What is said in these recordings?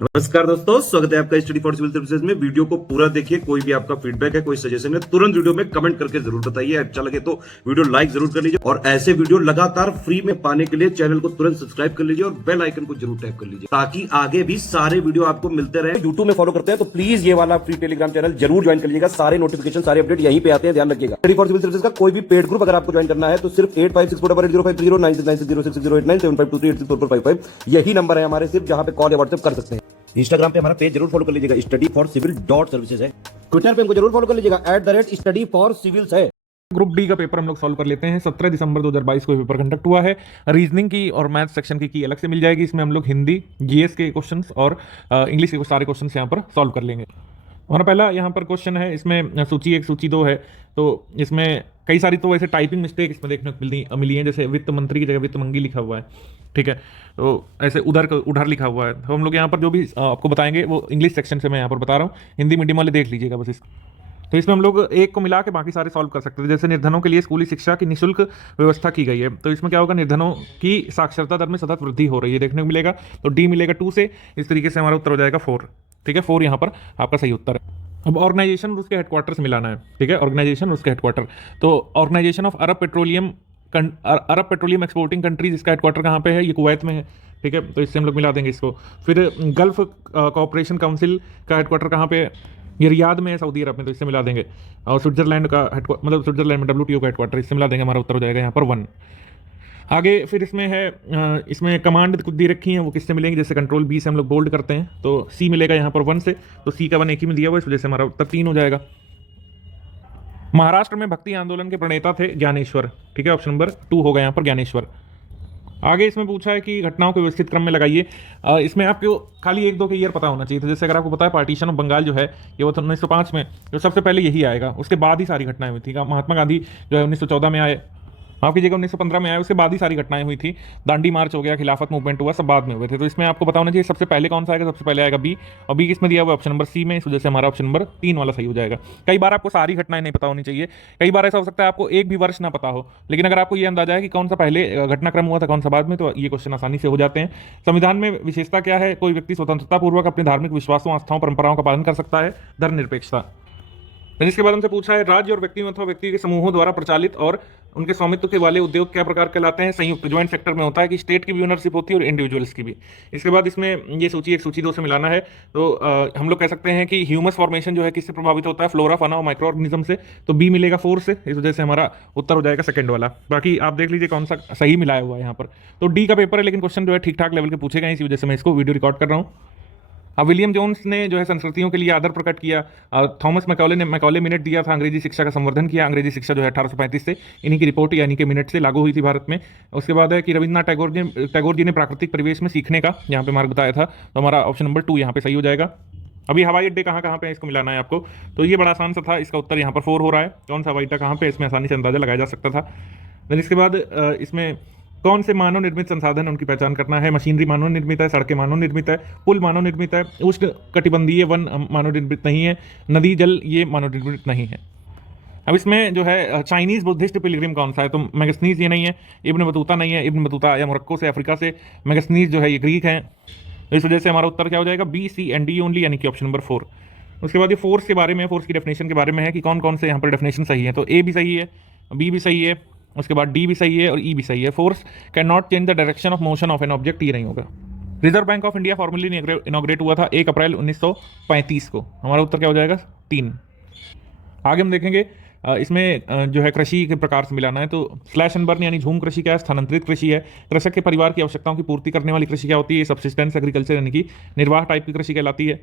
नमस्कार दोस्तों, स्वागत है आपका स्टडी फॉर सिविल सर्विसेज में। वीडियो को पूरा देखिए। कोई भी आपका फीडबैक है, कोई सजेशन है, तुरंत वीडियो में कमेंट करके जरूर बताइए। अच्छा लगे तो वीडियो लाइक जरूर कर लीजिए और ऐसे वीडियो लगातार फ्री में पाने के लिए चैनल को तुरंत सब्सक्राइब कर लीजिए और बेल आइकन को जरूर टैप कर लीजिए ताकि आगे भी सारे वीडियो आपको मिलते रहे। यूट्यूब में फॉलो करते हैं तो प्लीज ये वाला फ्री टेलीग्राम चैनल जरूर ज्वाइन कर लीजिएगा। सारे नोटिफिकेशन, सारे अपडेट यहीं पे आते हैं, ध्यान रखिएगा। स्टडी फॉर सिविल सर्विसेज का कोई भी पेड ग्रुप अगर आपको ज्वाइन करना है तो सिर्फ 856480560660897523864455 यही नंबर है हमारे, सिर्फ जहां पे कॉल या व्हाट्सएप कर सकते हैं। इंस्टाग्राम पे हमारा पेज जरूर फॉलो कर लीजिएगा, स्टडी फॉर सिविल .सर्विसेज है। ट्विटर पे हमको जरूर फॉलो कर लीजिएगा, @study for civils है। ग्रुप डी का पेपर हम लोग सॉल्व कर लेते हैं। 17 दिसंबर 2022 को पेपर कंडक्ट हुआ है। रीजनिंग की और मैथ सेक्शन की अलग से मिल जाएगी। इसमें हम लोग हिंदी, जीएस के क्वेश्चंस और इंग्लिश के सारे क्वेश्चंस यहाँ पर सॉल्व कर लेंगे। हमारा पहला यहाँ पर क्वेश्चन है, इसमें सूची 1 सूची 2 है, तो इसमें कई सारी तो वैसे टाइपिंग मिस्टेक इसमें देखने को मिली है। जैसे वित्त मंत्री की जगह वित्त मंगी लिखा हुआ है, ठीक है, तो ऐसे उधर लिखा हुआ है। तो हम लोग यहाँ पर जो भी आपको बताएंगे वो इंग्लिश सेक्शन से मैं यहाँ पर बता रहा हूँ। हिंदी मीडियम वाले देख लीजिएगा बस इसको। तो इसमें हम लोग एक को मिला के बाकी सारे सॉल्व कर सकते थे। जैसे निर्धनों के लिए स्कूली शिक्षा की निःशुल्क व्यवस्था की गई है, तो इसमें क्या होगा, निर्धनों की साक्षरता दर में सतत वृद्धि हो रही है, देखने को मिलेगा। तो डी मिलेगा 2 से। इस तरीके से हमारा उत्तर हो जाएगा 4, ठीक है। 4 यहाँ पर आपका सही उत्तर है। अब ऑर्गेनाइजेशन उसके हेडक्वार्टर से मिलाना है, ठीक है। ऑर्गेनाइजेशन उसके हेडक्वार्टर, तो organisation of Arab petroleum exporting countries, इसका हेडक्वार्टर कहाँ पे है, ये कुवैत में है, ठीक है। तो इससे हम लोग मिला देंगे इसको। फिर गल्फ कॉपरेशन काउंसिल का हेडक्वार्टर कहाँ पे है, ये रियाद में है, सऊदी अरब में, तो इससे मिला देंगे। और स्विट्जरलैंड का मतलब स्विट्जरलैंड में WTO का हेडक्वार्टर, इससे मिला देंगे, हमारा उत्तर हो जाएगा यहाँ पर 1। आगे फिर इसमें है, इसमें कमांड कुछ दी रखी है, वो किससे मिलेंगे, जैसे कंट्रोल B से हम लोग बोल्ड करते हैं, तो सी मिलेगा यहाँ पर 1 से। तो सी का 1 एक ही में दिया हुआ, इस वजह से हमारा उत्तर 3 हो जाएगा। महाराष्ट्र में भक्ति आंदोलन के प्रणेता थे ज्ञानेश्वर, ठीक है, ऑप्शन नंबर 2 होगा यहाँ पर ज्ञानेश्वर। आगे इसमें पूछा है कि घटनाओं को व्यवस्थित क्रम में लगाइए। इसमें आपको खाली 1-2 के ईयर पता होना चाहिए। तो जैसे अगर आपको पता है पार्टीशन ऑफ बंगाल जो है ये वो 1905 में, तो सबसे पहले यही आएगा, उसके बाद ही सारी घटनाएं हुई थी। महात्मा गांधी जो है 1914 में आए, माफ कीजिएगा 1915 में आए, उसके बाद ही सारी घटनाएं हुई थी। दांडी मार्च हो गया, खिलाफत मूवमेंट हुआ, सब बाद में हुए थे। तो इसमें आपको पता होना चाहिए सबसे पहले कौन सा आएगा। सबसे पहले आएगा बी, और बी किसमें दिया हुआ, ऑप्शन नंबर सी में, इस वजह से हमारा ऑप्शन नंबर 3 वाला सही हो जाएगा। कई बार आपको सारी घटनाएं नहीं पता होनी चाहिए, कई बार ऐसा हो सकता है आपको एक भी वर्ष ना पता हो, लेकिन अगर आपको ये अंदाजा है कि कौन सा पहले घटनाक्रम हुआ था, कौन सा बाद में, तो ये क्वेश्चन आसानी से हो जाते हैं। संविधान में विशेषता क्या है, कोई व्यक्ति स्वतंत्रता पूर्वक अपने धार्मिक विश्वासों, आस्थाओं, परंपराओं का पालन कर सकता है, धर्मनिरपेक्षता। इसके बाद हमसे पूछा है राज्य और व्यक्ति अथवा व्यक्ति के समूहों द्वारा प्रचालित और उनके स्वामित्व के वाले उद्योग क्या प्रकार कहलाते हैं, संयुक्त, ज्वाइंट सेक्टर में होता है, कि स्टेट की भी ओनरशिप होती है और इंडिविजुअल्स की भी। इसके बाद इसमें ये सूची 1 सूची 2 से मिलाना है, तो हम लोग कह सकते हैं कि ह्यूमस फॉर्मेशन जो है किससे प्रभावित होता है, फ्लोरा, फाना और माइक्रो ऑर्गेनिज्म से। तो बी मिलेगा 4 से, इस वजह से हमारा उत्तर हो जाएगा सेकंड वाला। बाकी आप देख लीजिए कौन सा सही मिलाया हुआ है यहाँ पर। तो डी का पेपर है, लेकिन क्वेश्चन जो है ठीक ठाक लेवल के पूछे गए, इसी वजह से मैं इसको वीडियो रिकॉर्ड कर रहा हूँ। अब विलियम जोन्स ने जो है संस्कृतियों के लिए आदर प्रकट किया। थॉमस मैकॉले ने मैकॉले मिनट दिया था, अंग्रेजी शिक्षा का संवर्धन किया। अंग्रेजी शिक्षा जो है 1835 से इन्हीं की रिपोर्ट यानी कि मिनट से लागू हुई थी भारत में। उसके बाद है कि रविन्द्रनाथ टैगोर जी ने प्राकृतिक परिवेश में सीखने का यहाँ पे मार्ग बताया था, तो हमारा ऑप्शन नंबर 2 यहाँ पे सही हो जाएगा। अभी हवाई अड्डे कहाँ कहाँ पे है, इसको मिलाना है आपको, तो ये बड़ा आसान सा था। इसका उत्तर यहाँ पर 4 हो रहा है। कौन सा हवाई अड्डा कहाँ पे, इसमें आसानी से अंदाजा लगाया जा सकता था। देन इसके बाद इसमें कौन से मानव निर्मित संसाधन उनकी पहचान करना है। मशीनरी मानव निर्मित है, सड़कें मानव निर्मित है, पुल मानव निर्मित है, उष्ण कटिबंधीय वन मानव निर्मित नहीं है, नदी जल ये मानव निर्मित नहीं है। अब इसमें जो है चाइनीज बुद्धिस्ट पिलग्रिम कौन सा है, तो मैगस्नीज ये नहीं है, इब्न बतूता नहीं है, इब्न बतूता आया मोरक्को से, अफ्रीका से। मैगस्नीज जो है ये ग्रीक है, तो इस वजह से हमारा उत्तर क्या हो जाएगा, B, C and D only, यानी कि ऑप्शन नंबर 4। उसके बाद ये फोर्स के बारे में, फोर्स की डेफिनेशन के बारे में है कि कौन कौन से यहाँ पर डेफिनेशन सही है। तो ए भी सही है, बी भी सही है, उसके बाद डी भी सही है और ई भी सही है। Force can not change the direction of motion of an object, ये नहीं होगा। Reserve bank of India formally inaugurate हुआ था 1 अप्रैल 1935 को, हमारा उत्तर क्या हो जाएगा, 3। आगे हम देखेंगे इसमें जो है कृषि के प्रकार से मिलाना है, तो स्लैश एंड बर्न यानी झूम कृषि क्या है, स्थानांतरित कृषि है। कृषक के परिवार की आवश्यकताओं की पूर्ति करने वाली कृषि क्या होती है, सब्सिस्टेंस एग्रीकल्चर यानी कि निर्वाह टाइप की कृषि कहलाती है।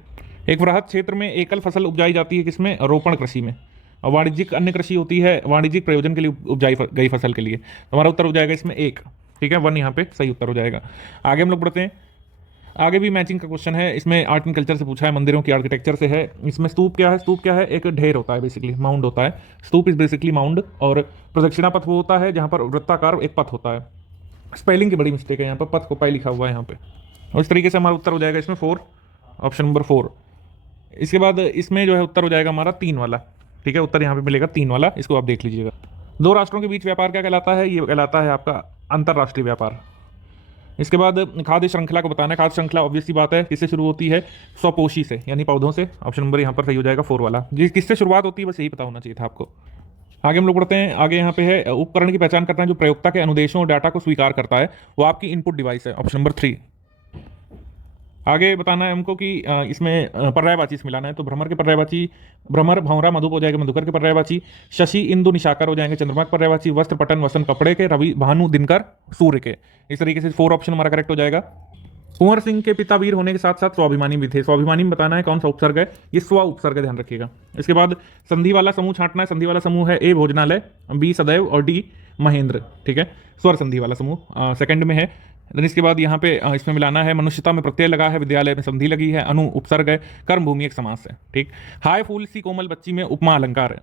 एक वृहद क्षेत्र में एकल फसल उपजाई जाती है, किसमें, रोपण कृषि में। और वाणिज्यिक अन्य कृषि होती है वाणिज्यिक प्रयोजन के लिए उपजाई गई फसल के लिए। तो हमारा उत्तर हो जाएगा इसमें 1, ठीक है, 1 यहाँ पे सही उत्तर हो जाएगा। आगे हम लोग बढ़ते हैं। आगे भी मैचिंग का क्वेश्चन है, इसमें आर्ट एंड कल्चर से पूछा है, मंदिरों की आर्किटेक्चर से है। इसमें स्तूप क्या है, स्तूप क्या है, एक ढेर होता है, बेसिकली माउंड होता है। स्तूप इज बेसिकली माउंड। और प्रदक्षिणा पथ वो होता है जहाँ पर वृत्ताकार एक पथ होता है। स्पेलिंग की बड़ी मिस्टेक है यहाँ पर, पथ को पाई लिखा हुआ है यहाँ पे। और इस तरीके से हमारा उत्तर हो जाएगा इसमें 4, ऑप्शन नंबर 4। इसके बाद इसमें जो है उत्तर हो जाएगा हमारा 3 वाला, ठीक है, उत्तर यहाँ पे मिलेगा 3 वाला, इसको आप देख लीजिएगा। 2 राष्ट्रों के बीच व्यापार क्या कहलाता है, ये कहलाता है आपका अंतरराष्ट्रीय व्यापार। इसके बाद खाद्य श्रृंखला को बताना है। खाद्य श्रृंखला ऑब्वियस सी बात है किससे शुरू होती है, स्वपोषी से, यानी पौधों से। ऑप्शन नंबर यहाँ पर सही हो जाएगा 4 वाला। जी, किससे शुरुआत होती है बस यही पता होना चाहिए था आपको। आगे हम लोग पढ़ते हैं। आगे यहाँ पे है उपकरण की पहचान करना है जो प्रयोक्ता के अनुदेशों और डाटा को स्वीकार करता है, वो आपकी इनपुट डिवाइस है। Option number 3। आगे बताना है हमको कि इसमें पर्यायवाची से मिलाना है, तो भ्रमर के पर्यायवाची भ्रमर, भंवरा मधुप हो जाएगा मधुकर के पर्यायवाची, शशि इंदु निशाकर हो जाएंगे चंद्रमा के पर्यायवाची, वस्त्र पटन वसंत कपड़े के, रवि भानु दिनकर सूर्य के। इस तरीके से 4 ऑप्शन हमारा करेक्ट हो जाएगा। कुंवर सिंह के पिता वीर होने के साथ साथ स्वाभिमानी भी थे। स्वाभिमानी में बताना है कौन सा उपसर्ग है, ये स्व उपसर्ग, ध्यान रखिएगा। इसके बाद संधि वाला समूह छांटना है। संधि वाला समूह है ए भोजनालय, बी सदैव और डी महेंद्र। ठीक है, स्वर संधि वाला समूह सेकंड में है। देन इसके बाद यहाँ पे इसमें मिलाना है मनुष्यता में प्रत्यय लगा है, विद्यालय में संधि लगी है, अनु उपसर्ग है, कर्म भूमि एक समास है। ठीक, हाय फूल सी कोमल बच्ची में उपमा अलंकार है।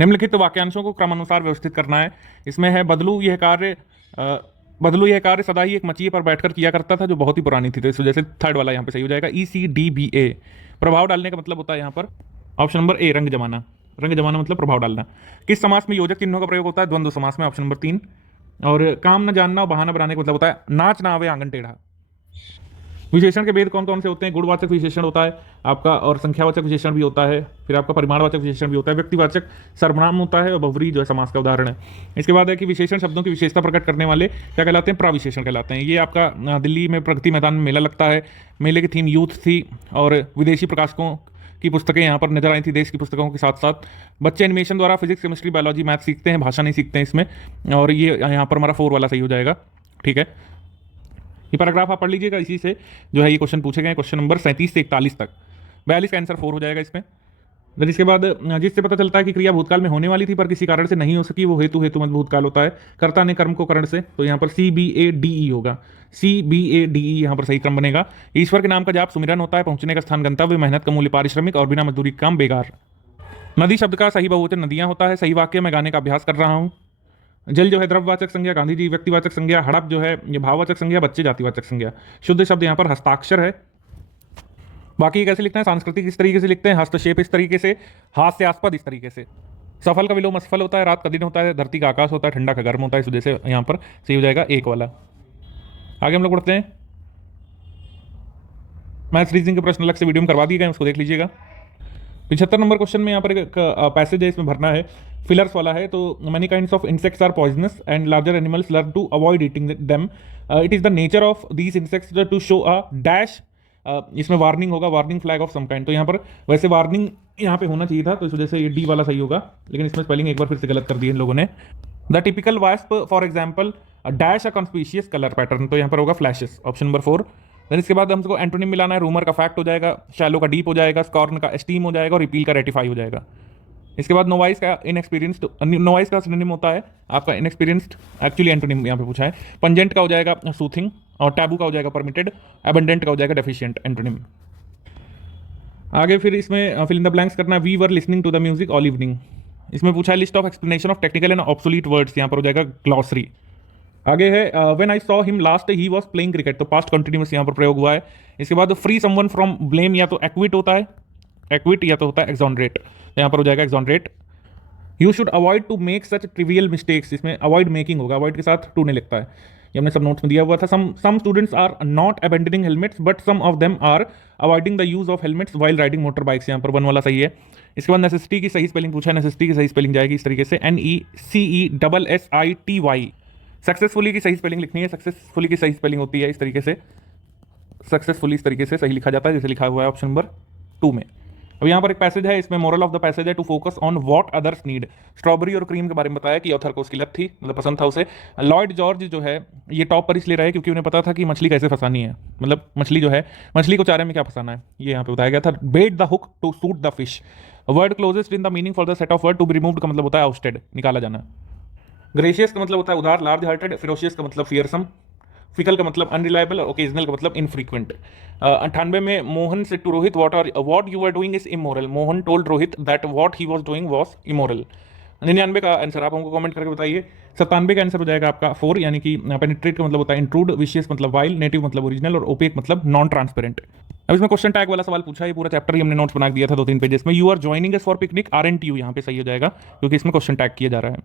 निम्नलिखित वाक्यांशों को क्रमानुसार व्यवस्थित करना है। इसमें है बदलू यह कार्य सदा ही एक मचिए पर बैठकर किया करता था जो बहुत ही पुरानी थी, तो इस वजह से 3rd वाला यहाँ पे सही हो जाएगा। ECDBA। प्रभाव डालने का मतलब होता है यहाँ पर ऑप्शन नंबर ए रंग जमाना। रंग जमाना मतलब प्रभाव डालना। किस समास में योजक चिन्हों का प्रयोग होता है, द्वंद्व समास में। Option number 3। और काम न जानना और बहाना बनाने का मतलब होता है नाच ना आवे आंगन टेढ़ा। विशेषण के भेद कौन कौन से होते हैं, गुणवाचक विशेषण होता है आपका, और संख्यावाचक विशेषण भी होता है, फिर आपका परिमाणवाचक विशेषण भी होता है, व्यक्तिवाचक सर्वनाम होता है, और बहुव्रीहि जो है समास का उदाहरण है। इसके बाद है कि विशेषण शब्दों की विशेषता प्रकट करने वाले क्या कहलाते हैं, प्रविशेषण कहलाते हैं। ये आपका दिल्ली में प्रगति मैदान में मेला लगता है, मेले की थीम यूथ थी, और विदेशी प्रकाशकों की पुस्तकें यहाँ पर नजर आई थी। देश की पुस्तकों के साथ साथ बच्चे एनिमेशन द्वारा फिजिक्स केमिस्ट्री बायोलॉजी मैथ सीखते हैं, भाषा नहीं सीखते हैं इसमें, और ये यहाँ पर हमारा 4 वाला सही हो जाएगा। ठीक है, ये पैराग्राफ आप पढ़ लीजिएगा, इसी से जो है ये क्वेश्चन पूछे गए, क्वेश्चन नंबर 37 से 41 तक। 42 का आंसर 4 हो जाएगा इसमें। देन इसके बाद जिससे पता चलता है कि क्रिया भूतकाल में होने वाली थी पर किसी कारण से नहीं हो सकी, वो हेतु मत भूतकाल होता है। कर्ता ने कर्म को करण से, तो यहाँ पर CBADE होगा। CBADE यहाँ पर सही क्रम बनेगा। ईश्वर के नाम का जाप सुमिरन होता है, पहुंचने का स्थान गंतव्य, मेहनत का मूल्य पारिश्रमिक, और बिना मजदूरी का काम बेकार। नदी शब्द का सही बहुवचन नदियां होता है। सही वाक्य मैं गाने का अभ्यास कर रहा हूँ। जल जो है द्रव्यवाचक संज्ञा, गांधी जी व्यक्तिवाचक संज्ञा, हड़प जो है ये भाववाचक संज्ञा, बच्चे जातिवाचक संज्ञा। शुद्ध शब्द यहाँ पर हस्ताक्षर है। बाकी कैसे लिखना है, सांस्कृतिक इस तरीके से लिखते हैं, हस्तक्षेप इस तरीके से, हास्यास्पद इस तरीके से। सफल का विलोम असफल होता है, रात का दिन होता है, धरती का आकाश होता है, ठंडा का गर्म होता है, इस वजह से यहाँ पर सही हो जाएगा 1 वाला। आगे हम लोग पढ़ते हैं। मैथ्स रीजनिंग के प्रश्न अलग से वीडियो में करवा दिए गए, उसको देख लीजिएगा। 75 नंबर क्वेश्चन में यहाँ पर एक पैसेज है, इसमें भरना है, फिलर्स वाला है। तो many kinds of insects are poisonous and larger animals learn to avoid eating them. It is the nature of these insects to show a dash. इसमें वार्निंग होगा, warning flag of some kind. तो यहाँ पर वैसे warning यहाँ पे होना चाहिए था, तो इस वजह से ये डी वाला सही होगा, लेकिन इसमें स्पेलिंग एक बार फिर से गलत कर दी इन लोगों ने। The typical wasp for example dash a conspicuous colour pattern, तो यहाँ पर होगा फ्लैशेस, ऑप्शन नंबर 4। देन इसके बाद हमको एंटोनिम मिलाना है। रूमर का फैक्ट हो जाएगा, शैलो का डीप हो जाएगा, स्कॉर्न का एस्टीम हो जाएगा, और रिपील का रेटिफाई हो जाएगा। इसके बाद नोवाइस का इनएक्सपीरियंस्ड, नोवाइस का सिनोनिम होता है आपका इनएक्सपीरियंस्ड, एक्चुअली एंटोनिम यहाँ पे पूछा है। पंजेंट का हो जाएगा सूथिंग, और टैबू का हो जाएगा परमिटेड, एबंडेंट का हो जाएगा डेफिशिएंट एंटोनिम। आगे फिर इसमें फिल इन द ब्लैंक्स करना। We were listening to the music all evening, इसमें पूछा है list of explanation of technical and obsolete words, यहाँ पर हो जाएगा ग्लॉसरी। आगे है when I saw him last he was playing cricket, तो पास्ट कंटिन्यूअस यहाँ पर प्रयोग हुआ है। इसके बाद फ्री समवन फ्रॉम ब्लेम, या तो एक्विट होता है, एक्विट, या तो होता है एक्सॉनरेट, तो यहाँ पर हो जाएगा exonerate. You should avoid to make such trivial mistakes, इसमें अवॉइड मेकिंग होगा, अवॉइड के साथ टू ने लिखता है, ये हमने सब नोट्स में दिया हुआ था। Some students are not abandoning helmets but some of them are avoiding the use of helmets while riding motor bikes, यहाँ पर 1 वाला सही है। इसके बाद नेसेसिटी की सही स्पेलिंग पूछा है, नेसेसिटी की सही स्पेलिंग जाएगी इस तरीके से NECESSITY। सक्सेसफुली की सही स्पेलिंग लिखनी है, सक्सेसफुली की सही स्पेलिंग होती है इस तरीके से, सक्सेसफुली इस तरीके से सही लिखा जाता है जैसे लिखा हुआ है ऑप्शन नंबर 2 में। अब यहाँ पर एक पैसेज है, इसमें मोरल ऑफ द पैसेज है to focus on what others need. Strawberry और क्रीम के बारे में बताया कि ऑथर को उसकी लत थी, मतलब पसंद था उसे। लॉयड जॉर्ज जो है ये टॉप पर इसलिए रहे क्योंकि उन्हें पता था कि मछली कैसे फंसानी है, मतलब मछली जो है, मछली को चारे में क्या फंसाना है, ये यहाँ पे बताया गया था। Bait the hook to suit the fish. Word closest in the meaning for the set of word, to be removed का मतलब होता है आउटस्टेड, निकाला जाना। ग्रेशियस का मतलब होता है उदार, लार्ज हार्टेड। फिरोशियस का मतलब फियरसम। फिकल का मतलब अनरिलायबल, और ओकेजनल का मतलब इनफ्रीक्वेंट। 98 में मोहन से to Rohit what you are doing is immoral. Mohan told Rohit that what he was doing was immoral. 99 का आंसर आप हमको कमेंट करके बताइए। 97 का आंसर हो जाएगा आपका 4, यानी कि पेनिट्रेट का मतलब होता है इंट्रूड, विशियस मतलब वाइल, नेटिव मतलब ओरिजिनल, और ओपेक मतलब नॉन ट्रांसपेरेंट। अब इसमें क्वेश्चन टैग वाला सवाल पूछा है, पूरा चैप्टर ही हमने नोट्स बना दिया था 2-3 पेजेस में। You are joining us for picnic, aren't you यहाँ पे सही हो जाएगा क्योंकि इसमें क्वेश्चन टैग किया जा रहा है।